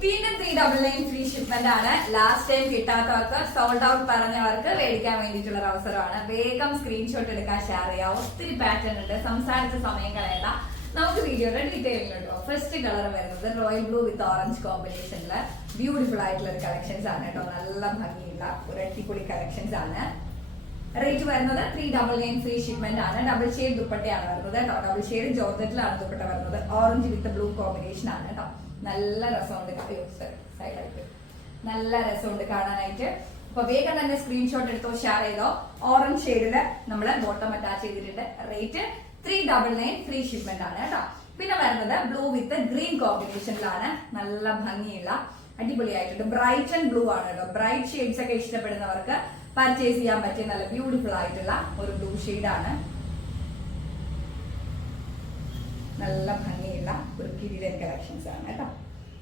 വീണ്ടും 399 free shipment ആണ്. Last time കിട്ടാത്തവർക്ക് sold out പറഞ്ഞവർക്ക് മേടിക്കാൻ വേണ്ടിയിട്ടുള്ള ഒരു അവസരമാണ്. വേഗം സ്ക്രീൻഷോട്ട് എടുക്കാൻ ഷെയർ ചെയ്യാം. ഒത്തിരി പാറ്റേൺ ഉണ്ട്, സംസാരിച്ച സമയം കളയണ്ട. നമുക്ക് വീഡിയോയുടെ ഡീറ്റെയിലിംഗ് കേട്ടോ. ഫസ്റ്റ് കളർ വരുന്നത് റോയൽ ബ്ലൂ വിത്ത് ഓറഞ്ച് കോമ്പിനേഷനില് ബ്യൂട്ടിഫുൾ ആയിട്ടുള്ള ഒരു കളക്ഷൻസ് ആണ് കേട്ടോ. നല്ല ഭംഗിയുള്ള ഒരു അടിപൊളി കളക്ഷൻസ് ആണ്. റേറ്റ് വരുന്നത് 399 ഫ്രീ ഷിപ്മെന്റ് ആണ്. ഡബിൾ ഷെയ്ഡ് ദുപ്പട്ടയാണ് വരുന്നത് കേട്ടോ. ഡബിൾ ഷെയ്ഡ് ജോർജറ്റിലാണ് ദുപ്പട്ട വരുന്നത്. ഓറഞ്ച് വിത്ത് ബ്ലൂ കോമ്പിനേഷൻ ആണ് കേട്ടോ. നല്ല രസമുണ്ട്, സൈഡായിട്ട് നല്ല രസമുണ്ട് കാണാനായിട്ട്. അപ്പൊ വേഗം തന്നെ സ്ക്രീൻഷോട്ട് എടുത്തോ, ഷെയർ ചെയ്തോ. ഓറഞ്ച് ഷെയ്ഡില് നമ്മള് ബോട്ടം അറ്റാച്ച് ചെയ്തിട്ടുണ്ട്. റേറ്റ് 399 ഫ്രീ ഷിപ്മെന്റ് ആണ് കേട്ടോ. പിന്നെ വരുന്നത് ബ്ലൂ വിത്ത് ഗ്രീൻ കോമ്പിനേഷനിലാണ്. നല്ല ഭംഗിയുള്ള അടിപൊളിയായിട്ടുണ്ട്. ബ്രൈറ്റ് ആൻഡ് ബ്ലൂ ആണ് കേട്ടോ. ബ്രൈറ്റ് ഷെയ്ഡ്സ് ഒക്കെ ഇഷ്ടപ്പെടുന്നവർക്ക് പർച്ചേസ് ചെയ്യാൻ പറ്റിയ നല്ല ബ്യൂട്ടിഫുൾ ആയിട്ടുള്ള ഒരു ബ്ലൂ ഷെയ്ഡാണ്. നല്ല ഭംഗിയുള്ള ഒരു കിരീടൻ കളക്ഷൻസ് ആണ് കേട്ടോ.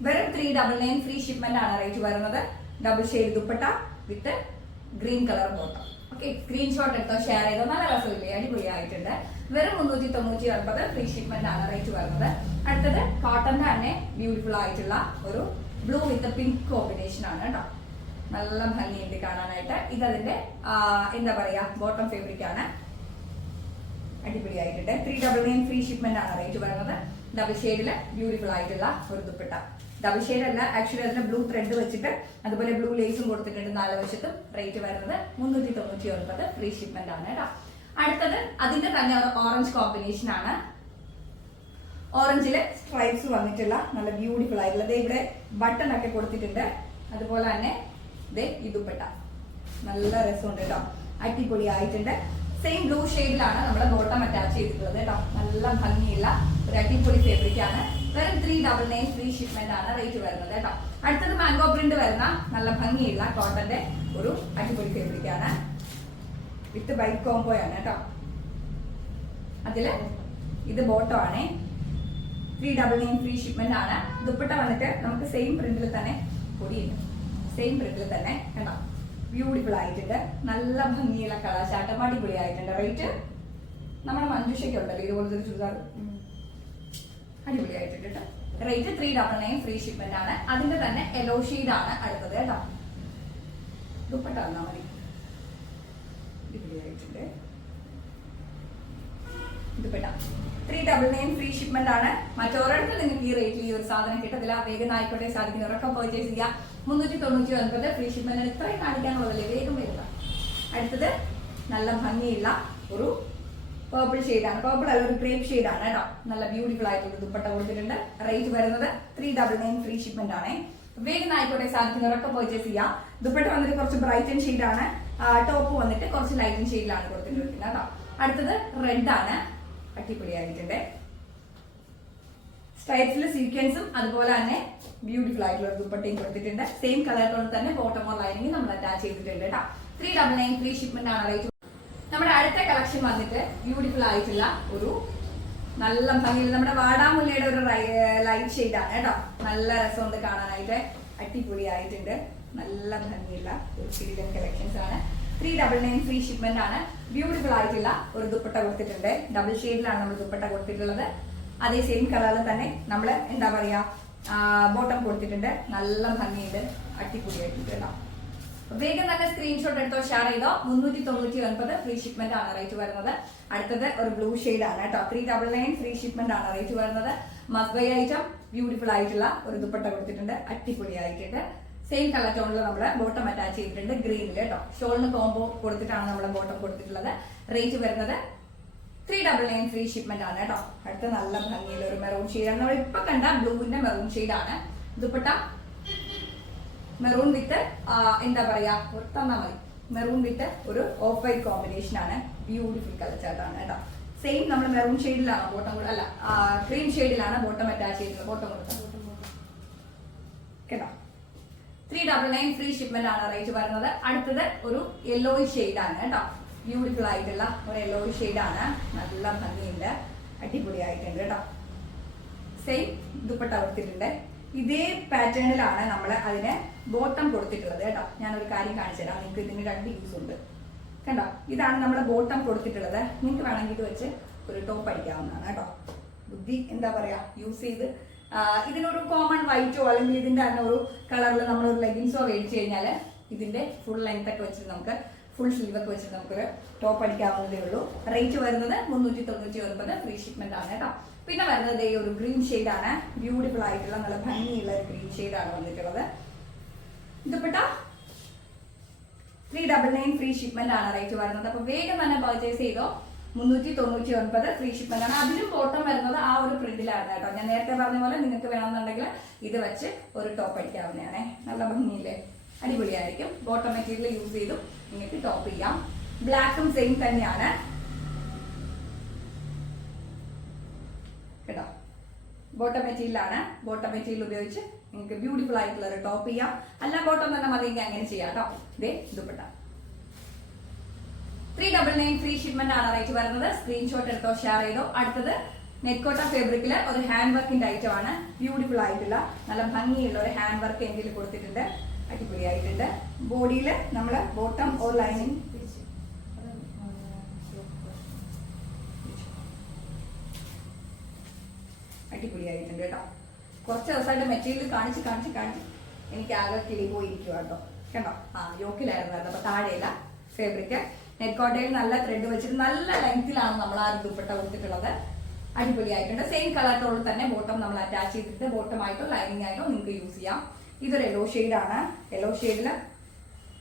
വെറും 399 ഫ്രീ ഷിപ്മെന്റ് ആണ് റേറ്റ് വരുന്നത്. ഡബിൾ ഷെയ്ഡ് ദുപ്പട്ട വിത്ത് green colour bottom. Okay, screenshot എടുത്തോ, ഷെയർ ചെയ്തോ. നല്ല രസമില്ലേ, അടിപൊളിയായിട്ടുണ്ട്. വെറും 399 ഫ്രീ ഷിപ്മെന്റ് ആണ് റേറ്റ് വരുന്നത്. അടുത്തത് കോട്ടന്റെ തന്നെ ബ്യൂട്ടിഫുൾ ആയിട്ടുള്ള ഒരു ബ്ലൂ വിത്ത് പിങ്ക് കോമ്പിനേഷൻ ആണ് കേട്ടോ. നല്ല ഭംഗിയുണ്ട് കാണാനായിട്ട്. ഇതതിന്റെ എന്താ പറയാ ബോട്ടം ഫാബ്രിക് ആണ്. അടിപൊളിയായിട്ടുണ്ട്. 399 ഫ്രീ ഷിപ്മെന്റ് ആണ് റേറ്റ് വരുന്നത്. ഡബിൾ ഷെയ്ഡില് ബ്യൂട്ടിഫുൾ ആയിട്ടുള്ള ഒരു ദുപ്പട്ട. ഡബിൾ ഷെയ്ഡ് അല്ല, ആക്ച്വലി അതിന് ബ്ലൂ ത്രെഡ് വെച്ചിട്ട് അതുപോലെ ബ്ലൂ ലേസും കൊടുത്തിട്ടുണ്ട്. 4 വശത്തും. റേറ്റ് വരുന്നത് 399 ഫ്രീ ഷിപ്മെന്റ് ആണ് കേട്ടോ. അടുത്തത് അതിന്റെ തന്നെ ഒരു ഓറഞ്ച് കോമ്പിനേഷൻ ആണ്. ഓറഞ്ചില് സ്ട്രൈപ്സ് വന്നിട്ടുള്ള നല്ല ബ്യൂട്ടിഫുൾ ആയിട്ടുള്ള ഇവിടെ ബട്ടൺ ഒക്കെ കൊടുത്തിട്ടുണ്ട്. അതുപോലെ തന്നെ ഈ ദുപ്പട്ട നല്ല രസമുണ്ട് കേട്ടോ. അടിപൊളി ആയിട്ടുണ്ട്. സെയിം ബ്ലൂ ഷെയ്ഡിലാണ് നമ്മുടെ ബോട്ടം അറ്റാച്ച് ചെയ്തിട്ടുള്ളത് കേട്ടോ. നല്ല ഭംഗിയുള്ള ഒരു അടിപൊളി ഫാബ്രിക് ആണ്. വെറും 399 ഫ്രീ ഷിപ്മെന്റ് ആണ് റേറ്റ് വരുന്നത് കേട്ടോ. അടുത്തത് മാംഗോ പ്രിന്റ് വരുന്ന നല്ല ഭംഗിയുള്ള കോട്ടന്റെ ഒരു അടിപൊളി ഫാബ്രിക് ആണ്. വിത്ത് വൈറ്റ് കോംബോ ആണ് കേട്ടോ. അതില് ഇത് ബോട്ടം ആണ്. 399 ഫ്രീ ഷിപ്മെന്റ് ആണ്. ദുപ്പട്ട വന്നിട്ട് നമുക്ക് സെയിം പ്രിന്റിൽ തന്നെ പൊടിയുണ്ട്. സെയിം പ്രിന്റിൽ തന്നെ കേട്ടോ. ബ്യൂട്ടിഫുൾ ആയിട്ടുണ്ട്. നല്ല ഭംഗിയുള്ള കളർ ചാട്ടം അടിപൊളി ആയിട്ടുണ്ട്. റേറ്റ് നമ്മുടെ മഞ്ജുഷയ്ക്ക് ഉണ്ടല്ലോ ഇതുപോലത്തെ ഒരു ചുരിദാർ, അടിപൊളി ആയിട്ടുണ്ട് കേട്ടോ. റേറ്റ് 399 ഫ്രീ ഷിപ്മെന്റ് ആണ്. അതിന്റെ തന്നെ യെല്ലോ ഷെയ്ഡ് ആണ് അടുത്തത് കേട്ടോ. ദുപ്പട്ട തന്നാ മതി. അടിപൊളി ആയിട്ടുണ്ട്. ദുപ്പട്ട 399 ഫ്രീ ഷിപ്മെന്റ് ആണ്. മറ്റൊരിടത്ത് നിങ്ങൾക്ക് ഈ റേറ്റിൽ ഈ ഒരു സാധനം കിട്ടത്തില്ല. വേഗം ആയിക്കോട്ടെ സാധിക്കുന്നവരൊക്കെ പർച്ചേസ് ചെയ്യുക. 399 ഫ്രീ ഷിപ്മെന്റ്. ഇത്രയും കാണിക്കാനുള്ളതല്ലേ, വേഗം വരുക. അടുത്തത് നല്ല ഭംഗിയുള്ള ഒരു പേർപ്പിൾ ഷെയ്ഡാണ്. പേർപ്പിൾ അല്ല, ഒരു ക്രേപ്പ് ഷെയ്ഡാണ് കേട്ടോ. നല്ല ബ്യൂട്ടിഫുൾ ആയിട്ടുള്ള ദുപ്പട്ട കൊടുത്തിട്ടുണ്ട്. റേറ്റ് വരുന്നത് 399 ഫ്രീ ഷിപ്മെന്റ് ആണ്. വേഗം ആയിക്കോട്ടെ സാധിക്കുന്നവരൊക്കെ പർച്ചേസ് ചെയ്യുക. ദുപ്പട്ട വന്നിട്ട് കുറച്ച് ബ്രൈറ്റൻ ഷെയ്ഡാണ്. ടോപ്പ് വന്നിട്ട് കുറച്ച് ലൈറ്റൻ ഷെയ്ഡിലാണ് കൊടുത്തിട്ടുണ്ട് കേട്ടോ. അടുത്തത് റെഡ് ആണ്. അടിപൊളിയായിട്ടുണ്ട്. സ്ട്രൈപ്സിൽ സീക്വൻസും അതുപോലെ തന്നെ ബ്യൂട്ടിഫുൾ ആയിട്ടുള്ള ഒരു ദുപ്പട്ടയും കൊടുത്തിട്ടുണ്ട്. സെയിം കളർ ടോൺ തന്നെ ബോട്ടം ഓർ ലൈനിങ് നമ്മൾ അറ്റാച്ച് ചെയ്തിട്ടുണ്ട് കേട്ടോ. 399 ഫ്രീ ഷിപ്മെന്റ് ആണ് റേറ്റ്. നമ്മുടെ അടുത്ത കളക്ഷൻ വന്നിട്ട് ബ്യൂട്ടിഫുൾ ആയിട്ടുള്ള ഒരു നല്ല ഭംഗിയിൽ നമ്മുടെ വാടാമുല്ലയുടെ ഒരു ലൈറ്റ് ഷെയ്ഡാണ് കേട്ടോ. നല്ല രസമുണ്ട് കാണാനായിട്ട്. അടിപൊളി ആയിട്ടുണ്ട്. നല്ല ഭംഗിയുള്ള ഒരു കിരീടൻ കളക്ഷൻസ് ആണ്. 399 ഫ്രീ ഷിപ്മെന്റ് ആണ്. ബ്യൂട്ടിഫുൾ ആയിട്ടുള്ള ഒരു ദുപ്പട്ട കൊടുത്തിട്ടുണ്ട്. ഡബിൾ ഷെയ്ഡിലാണ് നമ്മൾ ദുപ്പട്ട കൊടുത്തിട്ടുള്ളത്. അതേ സെയിം കളറിൽ തന്നെ നമ്മൾ എന്താ പറയാ ബോട്ടം കൊടുത്തിട്ടുണ്ട്. നല്ല ഭംഗിയുണ്ട്. അടിപൊളിയായിട്ടുണ്ട് കേട്ടോ. വേഗം തന്നെ സ്ക്രീൻഷോട്ട് എടുത്തോ, ഷെയർ ചെയ്തോ. 399 ഫ്രീ ഷിപ്മെന്റ് ആണ് റേറ്റ് വരുന്നത്. അടുത്തത് ഒരു ബ്ലൂ ഷെയ്ഡ് ആണ് കേട്ടോ. 399 ഫ്രീ ഷിപ്മെന്റ് ആണ് റേറ്റ് വരുന്നത്. Must by item. ബ്യൂട്ടിഫുൾ ആയിട്ടുള്ള ഒരു ദുപ്പട്ട കൊടുത്തിട്ടുണ്ട്. അടിപൊളി ആയിട്ടുണ്ട്. സെയിം കളർ ടോണിൽ നമ്മൾ ബോട്ടം അറ്റാച്ച് ചെയ്തിട്ടുണ്ട്. ഗ്രീനിൽ കേട്ടോ. ഷോളിന് കോംബോ കൊടുത്തിട്ടാണ് നമ്മൾ ബോട്ടം കൊടുത്തിട്ടുള്ളത്. റേറ്റ് വരുന്നത് 399 ഫ്രീ ഷിപ്മെന്റ് ആണ് കേട്ടോ. അടുത്ത നല്ല ഭംഗിയുള്ള ഒരു മെറൂൺ ഷെയ്ഡാണ്. നമ്മൾ ഇപ്പൊ കണ്ട ബ്ലൂവിന്റെ മെറൂൺ ഷെയ്ഡാണ്. ദുപ്പട്ട മെറൂൺ വിത്ത് എന്താ പറയാ തന്നാ മതി. മെറൂൺ വിത്ത് ഒരു ഓഫ് വൈറ്റ് കോമ്പിനേഷൻ ആണ്. ബ്യൂട്ടിഫുൾ കളർ ചാർട്ടാണ് കേട്ടോ. സെയിം നമ്മൾ മെറൂൺ ഷെയ്ഡിലാണ് ബോട്ടം അല്ല ക്രീം ഷെയ്ഡിലാണ് ബോട്ടം അറ്റാച്ച് ചെയ്തത്. ബോട്ടം കൊടുത്തത് കേട്ടോ. 399 ഫ്രീ ഷിപ്മെന്റ് ആണ് റേറ്റ് വരുന്നത്. അടുത്തത് ഒരു യെല്ലോ ഷെയ്ഡാണ് കേട്ടോ. ബ്യൂട്ടിഫുൾ ആയിട്ടുള്ള ഒരു യെല്ലോ ഷെയ്ഡാണ്. നല്ല ഭംഗിയുണ്ട്. അടിപൊളി ആയിട്ടുണ്ട് കേട്ടോ. സെയിം ദുപ്പട്ട കൊടുത്തിട്ടുണ്ട്. ഇതേ പാറ്റേണിലാണ് നമ്മൾ അതിന് ബോട്ടം കൊടുത്തിട്ടുള്ളത് കേട്ടോ. ഞാനൊരു കാര്യം കാണിച്ചു തരാം. നിങ്ങൾക്ക് ഇതിന് 2 യൂസ് ഉണ്ട് കണ്ടോ. ഇതാണ് നമ്മൾ ബോട്ടം കൊടുത്തിട്ടുള്ളത്. നിങ്ങൾക്ക് വേണമെങ്കിൽ ഇത് വെച്ച് ഒരു ടോപ്പ് അടിക്കാവുന്നതാണ് കേട്ടോ. ബുദ്ധി എന്താ പറയാ യൂസ് ചെയ്ത് ഇതിനൊരു കോമൺ വൈറ്റോ അല്ലെങ്കിൽ ഇതിന്റെ തന്നെ ഒരു കളറിൽ നമ്മൾ ഒരു ലെഗിൻസോ മേടിച്ചു കഴിഞ്ഞാൽ ഇതിന്റെ ഫുൾ ലെങ്ത് ഒക്കെ വെച്ചിട്ട് നമുക്ക് ഫുൾ സ്ലീവ് ഒക്കെ വെച്ചിട്ട് നമുക്കൊരു ടോപ്പ് അടിക്കാവുന്നതേ ഉള്ളൂ. റേറ്റ് വരുന്നത് 399, ഫ്രീ ഷിപ്മെന്റ് ആണ് കേട്ടോ. പിന്നെ വരുന്നത് ഈ ഒരു ഗ്രീൻ ഷെയ്ഡാണ്, ബ്യൂട്ടിഫുൾ ആയിട്ടുള്ള നല്ല ഭംഗിയുള്ള ഒരു ഗ്രീൻ ഷെയ്ഡാണ് വന്നിട്ടുള്ളത്. ദുപ്പട്ട 399, ഫ്രീ ഷിപ്മെന്റ് ആണ് റേറ്റ് വരുന്നത്. അപ്പൊ വേഗം തന്നെ പർച്ചേസ് ചെയ്തോ. 399 ഫ്രീ ഷിപ്മെന്റ് ആണ്. അതിലും ബോട്ടം വരുന്നത് ആ ഒരു പ്രിന്റിലാണ് കേട്ടോ. ഞാൻ നേരത്തെ പറഞ്ഞ പോലെ നിങ്ങൾക്ക് വേണമെന്നുണ്ടെങ്കിൽ ഇത് വെച്ച് ഒരു ടോപ്പ് അടിക്കാവുന്നതാണ്. നല്ല ഭംഗിയില്ലേ, അടിപൊളിയായിരിക്കും. ബോട്ടം മെറ്റീരിയൽ യൂസ് ചെയ്തും നിങ്ങൾക്ക് ടോപ്പ് ചെയ്യാം. ബ്ലാക്കും സെയിം തന്നെയാണ് കേട്ടോ. ബോട്ടം മെറ്റീരിയലാണ്. ബോട്ടം മെറ്റീരിയൽ ഉപയോഗിച്ച് നിങ്ങൾക്ക് ബ്യൂട്ടിഫുൾ ആയിട്ടുള്ള ഒരു ടോപ്പ് ചെയ്യാം. അല്ല ബോട്ടം തന്നെ മതിയെങ്കിൽ അങ്ങനെ ചെയ്യാം കേട്ടോ. ഇതേ ദുപ്പട്ട 399, ഫ്രീ ഷിപ്മെന്റ് ആണ് റേറ്റ് വരുന്നത്. സ്ക്രീൻഷോട്ട് എടുത്തോ, ഷെയർ ചെയ്തോ. അടുത്തത് നെറ്റ്കോട്ട ഫാബ്രിക്കില് ഒരു ഹാൻഡ് വർക്കിന്റെ ഐറ്റം ആണ്. ബ്യൂട്ടിഫുൾ ആയിട്ടുള്ള നല്ല ഭംഗിയുള്ള ഒരു ഹാൻഡ് വർക്ക് എങ്കിൽ കൊടുത്തിട്ടുണ്ട്. അടിപൊളിയായിട്ടുണ്ട്. ബോഡിയിൽ നമ്മൾ ബോട്ടം ഓർ ലൈനിങ് അടിപൊളിയായിട്ടുണ്ട് കേട്ടോ. കുറച്ച് ദിവസമായിട്ട് മെറ്റീരിയൽ കാണിച്ച് എനിക്ക് ആകെ കിളി പോയിരിക്കുക കേട്ടോ. കണ്ടോ, യോക്കിലായിരുന്നു അപ്പൊ താഴെയില്ല ഫാബ്രിക്. നെറ്റ്കോട്ടയിൽ നല്ല ത്രെഡ് വെച്ചിട്ട് നല്ല ലെങ്തിലാണ് നമ്മൾ ആ ദുപ്പട്ട കൊടുത്തിട്ടുള്ളത്. അടിപൊളിയായിട്ടുണ്ട്. സെയിം കളർ ടോണിൽ തന്നെ ബോട്ടം നമ്മൾ അറ്റാച്ച് ചെയ്തിട്ട് ബോട്ടം ആയിട്ടോ ലൈനിങ് ആയിട്ടോ നിങ്ങൾക്ക് യൂസ് ചെയ്യാം. ഇതൊരു യെല്ലോ ഷെയ്ഡാണ്. യെല്ലോ ഷെയ്ഡിൽ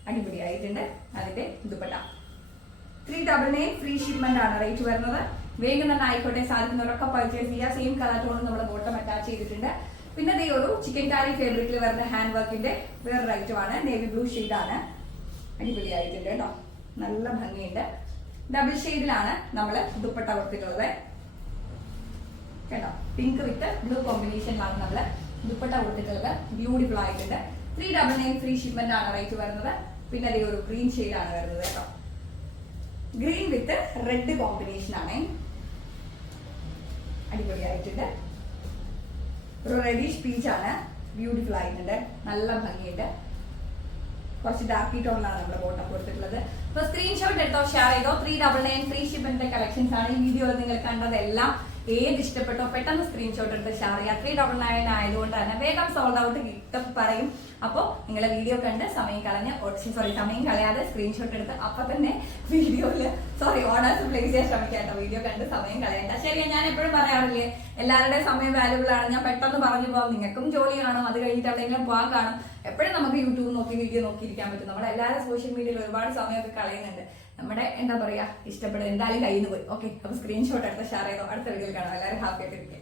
അടിപൊളിയായിട്ടുണ്ട് അതിന്റെ ദുപ്പട്ട. 399, ഫ്രീ ഷിപ്മെന്റ് ആണ് റേറ്റ് വരുന്നത്. വേഗം തന്നെ ആയിക്കോട്ടെ, സാധിക്കുന്നവരൊക്കെ പർച്ചേസ് ചെയ്യുക. സെയിം കളർ ടോണിൽ നമ്മൾ ബോട്ടം അറ്റാച്ച് ചെയ്തിട്ടുണ്ട്. പിന്നെ ഈ ഒരു ചിക്കൻ കാരി ഫാബ്രിക്കിൽ വരുന്ന ഹാൻഡ് വർക്കിന്റെ വേറൊരു ഐറ്റമാണ്. നേവി ബ്ലൂ ഷെയ്ഡാണ്. അടിപൊളിയായിട്ടുണ്ട് കേട്ടോ. നല്ല ഭംഗിയുണ്ട്. ഡബിൾ ഷെയ്ഡിലാണ് നമ്മൾ ദുപ്പട്ട കൊടുത്തിട്ടുള്ളത് കേട്ടോ. പിങ്ക് വിത്ത് ബ്ലൂ കോമ്പിനേഷനിലാണ് നമ്മൾ ദുപ്പട്ട കൊടുത്തിട്ടുള്ളത്. ബ്യൂട്ടിഫുൾ ആയിട്ടുണ്ട്. 399, ഫ്രീ ഷിപ്മെന്റ് ആണ് റേറ്റ് വരുന്നത്. പിന്നെ ഈ ഒരു ഗ്രീൻ ഷെയ്ഡാണ് വരുന്നത് കേട്ടോ. ഗ്രീൻ വിത്ത് റെഡ് കോമ്പിനേഷൻ ആണ്. അടിപൊളിയായിട്ടുണ്ട്. ഒരു റെഡിഷ് പീച്ച് ആണ്. ബ്യൂട്ടിഫുൾ ആയിട്ടുണ്ട്. നല്ല ഭംഗിയുണ്ട്. കുറച്ച് ഡാർക്കി ടോണിലാണ് നമ്മുടെ ബോട്ടം കൊടുത്തിട്ടുള്ളത്. അപ്പൊ സ്ക്രീൻഷോട്ട് എടുത്തോ, ഷെയർ ചെയ്തോ. 399, ഫ്രീ ഷിപ്മെന്റിന്റെ കളക്ഷൻസ് ആണ്. ഈ വീഡിയോയിൽ നിങ്ങൾ കണ്ടതെല്ലാം ഏത് ഇഷ്ടപ്പെട്ടോ പെട്ടെന്ന് സ്ക്രീൻഷോട്ട് എടുത്ത് ഷെയർ ചെയ്യുക. 399 ആയതുകൊണ്ട് തന്നെ വേഗം സോൾഡ് ഔട്ട് കിട്ടും പറയും. അപ്പോൾ നിങ്ങളെ വീഡിയോ കണ്ട് സമയം കളയാതെ സ്ക്രീൻഷോട്ട് എടുത്ത് അപ്പൊ തന്നെ വീഡിയോയില് ഓർഡേഴ്സ് പ്ലേസ് ചെയ്യാൻ ശ്രമിക്കാം. വീഡിയോ കണ്ട് സമയം കളയണ്ട. ശരിയാ, ഞാൻ എപ്പോഴും പറയാറില്ലേ, എല്ലാവരുടെയും സമയം വാല്യൂബിൾ ആണ്. ഞാൻ പെട്ടെന്ന് പറഞ്ഞു പോകാം. നിങ്ങൾക്കും ജോലി കാണും, അത് കഴിഞ്ഞിട്ട് എവിടെയെങ്കിലും പോകാൻ കാണും. എപ്പോഴും നമുക്ക് യൂട്യൂബ് നോക്കി വീഡിയോ നോക്കിയിരിക്കാൻ പറ്റും. നമ്മൾ എല്ലാവരും സോഷ്യൽ മീഡിയയിൽ ഒരുപാട് സമയമൊക്കെ കളയുന്നുണ്ട്. നമ്മുടെ എന്താ പറയാ, ഇഷ്ടപ്പെടുന്നത് എന്തായാലും കയ്യിൽ നിന്ന് പോയി. ഓക്കെ, അപ്പൊ സ്ക്രീൻഷോട്ട് എടുത്ത് ഷെയർ ചെയ്തോ. അടുത്ത വീഡിയോയിൽ കാണാം. എല്ലാവരും ഹാപ്പി ആയിട്ടിരിക്കും.